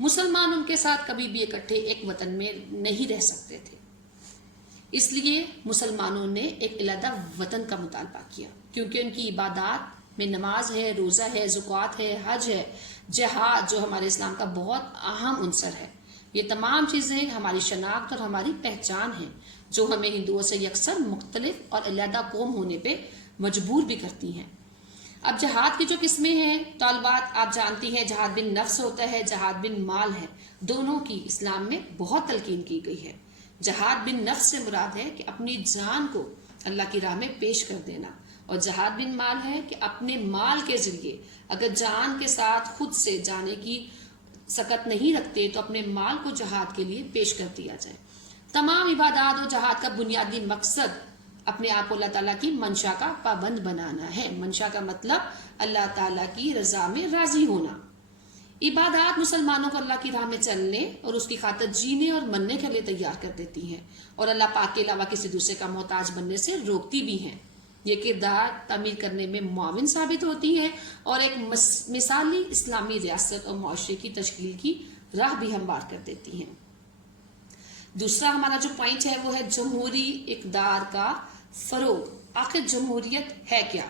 مسلمان ان کے ساتھ کبھی بھی اکٹھے ایک وطن میں نہیں رہ سکتے تھے، اس لیے مسلمانوں نے ایک علیحدہ وطن کا مطالبہ کیا، کیونکہ ان کی عبادات میں نماز ہے، روزہ ہے، زکوٰۃ ہے، حج ہے، جہاد جو ہمارے اسلام کا بہت اہم عنصر ہے، یہ تمام چیزیں ہماری شناخت اور ہماری پہچان ہیں، جو ہمیں ہندوؤں سے یکسر مختلف اور علیحدہ قوم ہونے پہ مجبور بھی کرتی ہیں۔ اب جہاد کی جو قسمیں ہیں طالبات آپ جانتی ہیں، جہاد بن نفس ہوتا ہے، جہاد بن مال ہے، دونوں کی اسلام میں بہت تلقین کی گئی ہے۔ جہاد بن نفس سے مراد ہے کہ اپنی جان کو اللہ کی راہ میں پیش کر دینا، اور جہاد بن مال ہے کہ اپنے مال کے ذریعے اگر جان کے ساتھ خود سے جانے کی سکت نہیں رکھتے تو اپنے مال کو جہاد کے لیے پیش کر دیا جائے۔ تمام عبادات و جہاد کا بنیادی مقصد اپنے آپ کو اللہ تعالیٰ کی منشا کا پابند بنانا ہے۔ منشا کا مطلب اللہ تعالیٰ کی رضا میں راضی ہونا۔ عبادات مسلمانوں کو اللہ کی راہ میں چلنے اور اس کی خاطر جینے اور مرنے کے لیے تیار کر دیتی ہیں، اور اللہ پاک کے علاوہ کسی دوسرے کا محتاج بننے سے روکتی بھی ہیں۔ یہ کردار تعمیر کرنے میں معاون ثابت ہوتی ہیں اور ایک مثالی اسلامی ریاست اور معاشرے کی تشکیل کی راہ بھی ہموار کر دیتی ہیں۔ دوسرا ہمارا جو پوائنٹ ہے وہ ہے جمہوری اقدار کا فروغ۔ آخر جمہوریت ہے کیا؟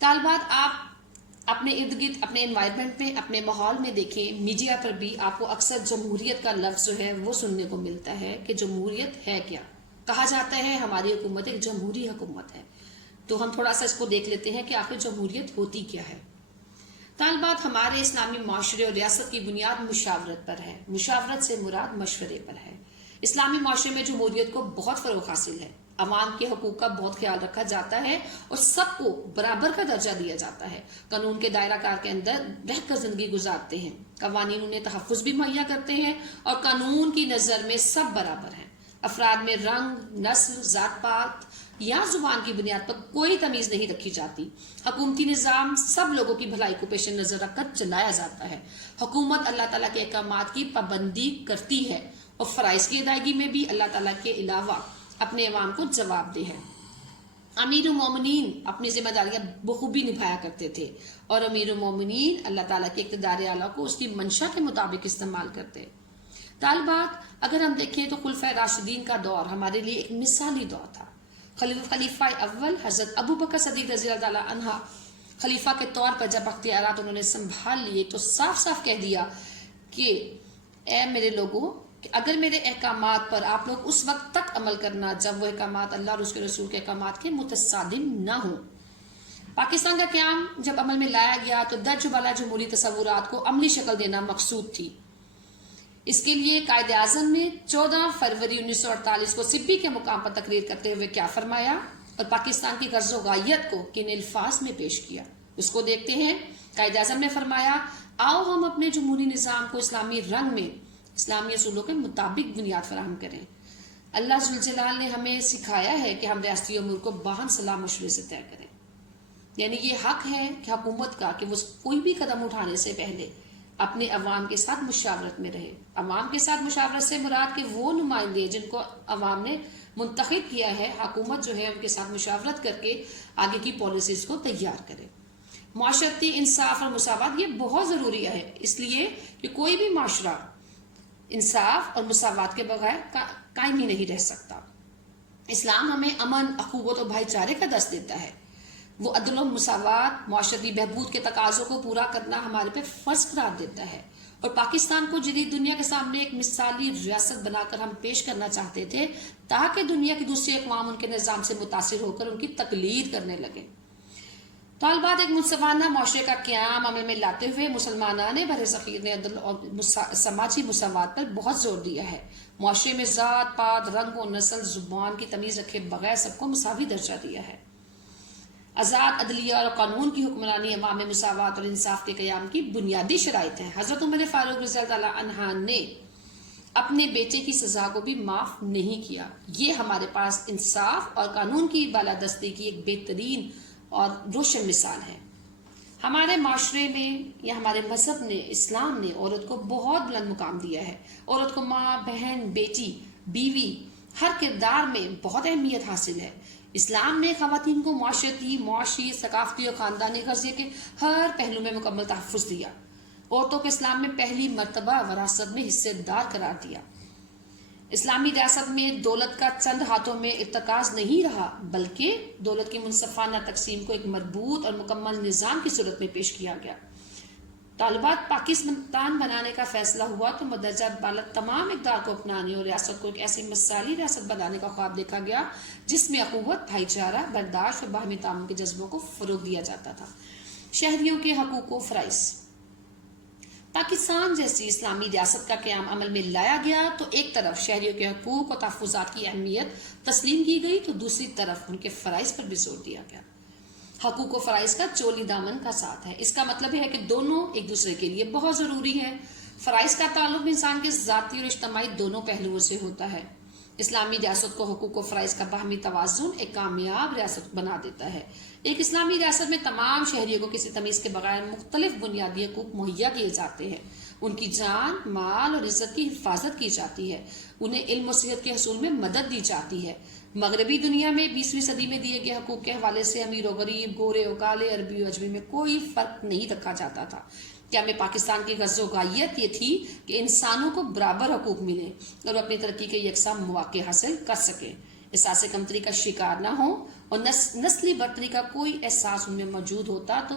طالبات آپ اپنے ارد گرد، اپنے انوائرمنٹ میں، اپنے ماحول میں دیکھیں، میڈیا پر بھی آپ کو اکثر جمہوریت کا لفظ جو ہے وہ سننے کو ملتا ہے کہ جمہوریت ہے کیا۔ کہا جاتا ہے ہماری حکومت ایک جمہوری حکومت ہے، تو ہم تھوڑا سا اس کو دیکھ لیتے ہیں کہ آخر جمہوریت ہوتی کیا ہے۔ طالبات ہمارے اسلامی معاشرے اور ریاست کی بنیاد مشاورت پر ہے۔ مشاورت سے مراد مشورے پر ہے۔ اسلامی معاشرے میں جمہوریت کو بہت فروغ حاصل ہے، عوام کے حقوق کا بہت خیال رکھا جاتا ہے اور سب کو برابر کا درجہ دیا جاتا ہے، قانون کے دائرہ کار کے اندر رہ کر زندگی گزارتے ہیں، قوانین انہیں تحفظ بھی مہیا کرتے ہیں، اور قانون کی نظر میں سب برابر ہیں۔ افراد میں رنگ، نسل، ذات پات یا زبان کی بنیاد پر کوئی تمیز نہیں رکھی جاتی۔ حکومتی نظام سب لوگوں کی بھلائی کو پیش نظر رکھ کر چلایا جاتا ہے۔ حکومت اللہ تعالیٰ کے احکامات کی پابندی کرتی ہے اور فرائض کی ادائیگی میں بھی اللہ تعالیٰ کے علاوہ اپنے عوام کو جواب دہ ہے۔ امیر المومنین اپنی ذمہ داریاں بخوبی نبھایا کرتے تھے، اور امیر المومنین اللہ تعالیٰ کے اقتدار اعلیٰ کو اس کی منشا کے مطابق استعمال کرتے۔ طالبات اگر ہم دیکھیں تو خلفائے راشدین کا دور ہمارے لیے ایک مثالی دور تھا۔ خلیفہ اول حضرت ابو بکر صدیق رضی اللہ تعالیٰ عنہ خلیفہ کے طور پر جب اختیارات انہوں نے سنبھال لیے تو صاف صاف کہہ دیا کہ اے میرے لوگوں، کہ اگر میرے احکامات پر آپ لوگ اس وقت تک عمل کرنا جب وہ احکامات اللہ اور اس کے رسول کے احکامات کے متصادم نہ ہوں۔ پاکستان کا قیام جب عمل میں لایا گیا تو درج بالا جمہوری تصورات کو عملی شکل دینا مقصود تھی۔ اس کے لیے قائد اعظم نے 14 فروری 1948 کو سبی کے مقام پر تقریر کرتے ہوئے کیا فرمایا اور پاکستان کی غرض و غایت کو کن الفاظ میں پیش کیا، اس کو دیکھتے ہیں۔ قائد اعظم نے فرمایا، آؤ ہم اپنے جمہوری نظام کو اسلامی رنگ میں اسلامی اصولوں کے مطابق بنیاد فراہم کریں۔ اللہ ذوالجلال نے ہمیں سکھایا ہے کہ ہم ریاستی امور کو باہم صلاح مشورے سے طے کریں، یعنی یہ حق ہے کہ حکومت کا کہ وہ کوئی بھی قدم اٹھانے سے پہلے اپنے عوام کے ساتھ مشاورت میں رہے۔ عوام کے ساتھ مشاورت سے مراد کہ وہ نمائندے جن کو عوام نے منتخب کیا ہے، حکومت جو ہے ان کے ساتھ مشاورت کر کے آگے کی پالیسیز کو تیار کرے۔ معاشرتی انصاف اور مساوات یہ بہت ضروری ہے، اس لیے کہ کوئی بھی معاشرہ انصاف اور مساوات کے بغیر قائم ہی نہیں رہ سکتا۔ اسلام ہمیں امن، اخوت اور بھائی چارے کا درس دیتا ہے۔ وہ عدل و مساوات، معاشرتی بہبود کے تقاضوں کو پورا کرنا ہمارے پہ فرض قرار دیتا ہے، اور پاکستان کو جدید دنیا کے سامنے ایک مثالی ریاست بنا کر ہم پیش کرنا چاہتے تھے تاکہ دنیا کی دوسری اقوام ان کے نظام سے متاثر ہو کر ان کی تقلید کرنے لگے۔ طالبات ایک منصفانہ معاشرے کا قیام عمل میں لاتے ہوئے مسلمانان بر صغیر نے عدل اور سماجی مساوات پر بہت زور دیا ہے۔ معاشرے میں ذات پات، رنگ و نسل، زبان کی تمیز رکھے بغیر سب کو مساوی درجہ دیا ہے۔ آزاد عدلیہ اور قانون کی حکمرانی عوام میں مساوات اور انصاف کے قیام کی بنیادی شرائط ہے۔ حضرت عمر فاروق رضی اللہ عنہ نے اپنے بیٹے کی سزا کو بھی معاف نہیں کیا۔ یہ ہمارے پاس انصاف اور قانون کی بالادستی کی ایک بہترین اور روشن مثال ہے۔ ہمارے معاشرے میں یا ہمارے مذہب نے، اسلام نے عورت کو بہت بلند مقام دیا ہے۔ عورت کو ماں، بہن، بیٹی، بیوی، ہر کردار میں بہت اہمیت حاصل ہے۔ اسلام نے خواتین کو معاشرتی، معاشی، ثقافتی اور خاندانی غرضے کے ہر پہلو میں مکمل تحفظ دیا۔ عورتوں کو اسلام میں پہلی مرتبہ وراثت میں حصے دار قرار دیا۔ اسلامی ریاست میں دولت کا چند ہاتھوں میں ارتکاز نہیں رہا، بلکہ دولت کی منصفانہ تقسیم کو ایک مربوط اور مکمل نظام کی صورت میں پیش کیا گیا۔ طالبات پاکستان بنانے کا فیصلہ ہوا تو مندرجہ بالا تمام اقدار کو اپنانے اور ریاست کو ایک ایسی مثالی ریاست بنانے کا خواب دیکھا گیا جس میں اخوت، بھائی چارہ، برداشت اور باہمی تعاون کے جذبوں کو فروغ دیا جاتا تھا۔ شہریوں کے حقوق و فرائض۔ پاکستان جیسی اسلامی ریاست کا قیام عمل میں لایا گیا تو ایک طرف شہریوں کے حقوق و تحفظات کی اہمیت تسلیم کی گئی تو دوسری طرف ان کے فرائض پر بھی زور دیا گیا۔ حقوق و فرائض کا چولی دامن کا ساتھ ہے۔ اس کا مطلب ہے کہ دونوں ایک دوسرے کے لیے بہت ضروری ہے۔ فرائض کا تعلق انسان کے ذاتی اور اجتماعی دونوں پہلوؤں سے ہوتا ہے۔ اسلامی ریاست کو حقوق و فرائض کا باہمی توازن ایک کامیاب ریاست بنا دیتا ہے۔ ایک اسلامی ریاست میں تمام شہریوں کو کسی تمیز کے بغیر مختلف بنیادی حقوق مہیا کیے جاتے ہیں۔ ان کی جان، مال اور عزت کی حفاظت کی جاتی ہے۔ انہیں علم و صحت کے حصول میں مدد دی جاتی ہے۔ مغربی دنیا میں 20ویں صدی میں دیے گئے حقوق کے حوالے سے امیر و غریب، گورے و کالے، عربی و اجمی میں کوئی فرق نہیں رکھا جاتا تھا۔ کیا میں پاکستان کی غرض و غایت یہ تھی کہ انسانوں کو برابر حقوق ملے اور اپنی ترقی کے یکساں مواقع حاصل کر سکیں، احساس کمتری کا شکار نہ ہوں اور نسلی برتری کا کوئی احساس ان میں موجود ہوتا تو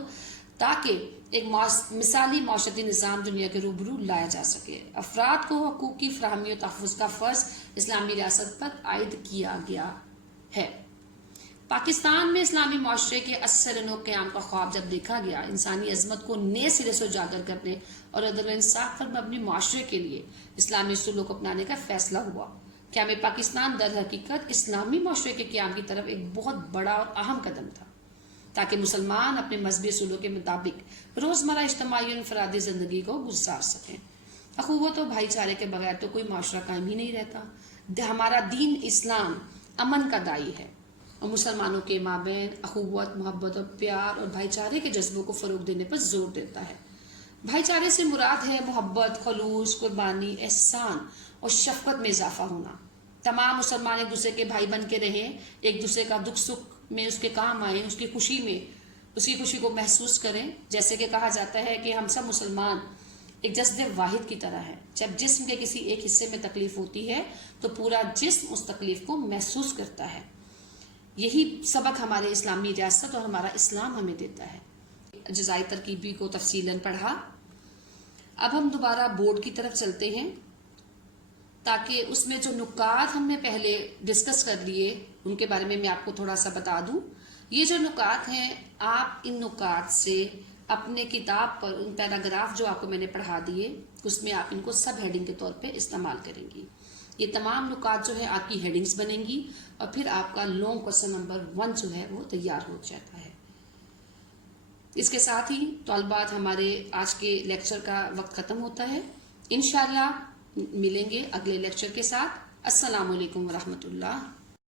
تاکہ ایک مثالی معاشرتی نظام دنیا کے روبرو لایا جا سکے۔ افراد کو حقوق کی فراہمی و تحفظ کا فرض اسلامی ریاست پر عائد کیا گیا ہے۔ پاکستان میں اسلامی معاشرے کے اثر نو قیام کا خواب جب دیکھا گیا، انسانی عظمت کو نئے سرے سے اجاگر کرنے اور عدل و انصاف پر مبنی معاشرے کے لیے اسلامی اصولوں کو اپنانے کا فیصلہ ہوا۔ قیام پاکستان در حقیقت اسلامی معاشرے کے قیام کی طرف ایک بہت بڑا اور اہم قدم تھا تاکہ مسلمان اپنے مذہبی اصولوں کے مطابق روزمرہ اجتماعی اور انفرادی زندگی کو گزار سکیں۔ اخوت و بھائی چارے کے بغیر تو کوئی معاشرہ قائم ہی نہیں رہتا۔ ہمارا دین اسلام امن کا دائی ہے اور مسلمانوں کے مابین اخوت، محبت اور پیار اور بھائی چارے کے جذبوں کو فروغ دینے پر زور دیتا ہے۔ بھائی چارے سے مراد ہے محبت، خلوص، قربانی، احسان اور شفقت میں اضافہ ہونا۔ تمام مسلمان ایک دوسرے کے بھائی بن کے رہیں، ایک دوسرے کا دکھ سکھ میں اس کے کام آئیں، اس کی خوشی میں اس کی خوشی کو محسوس کریں۔ جیسے کہ کہا جاتا ہے کہ ہم سب مسلمان ایک جسد واحد کی طرح ہے۔ جب جسم کے کسی ایک حصے میں تکلیف ہوتی ہے تو پورا جسم اس تکلیف کو محسوس کرتا ہے۔ یہی سبق ہمارے اسلامی ریاست اور ہمارا اسلام ہمیں دیتا ہے۔ جزائی ترکیبی کو تفصیلاً پڑھا۔ اب ہم دوبارہ بورڈ کی طرف چلتے ہیں تاکہ اس میں جو نکات ہم نے پہلے ڈسکس کر لیے ان کے بارے میں آپ کو تھوڑا سا بتا دوں۔ یہ جو نکات ہیں، آپ ان نکات سے اپنے کتاب پر ان پیراگراف جو آپ کو میں نے پڑھا دیے اس میں آپ ان کو سب ہیڈنگ کے طور پہ استعمال کریں گی۔ یہ تمام نکات جو ہے آپ کی ہیڈنگز بنیں گی اور پھر آپ کا لانگ کوسچن نمبر 1 جو ہے وہ تیار ہو جاتا ہے۔ اس کے ساتھ ہی طالبات ہمارے آج کے لیکچر کا وقت ختم ہوتا ہے۔ انشاءاللہ ملیں گے اگلے لیکچر کے ساتھ۔ السلام علیکم ورحمۃ اللہ۔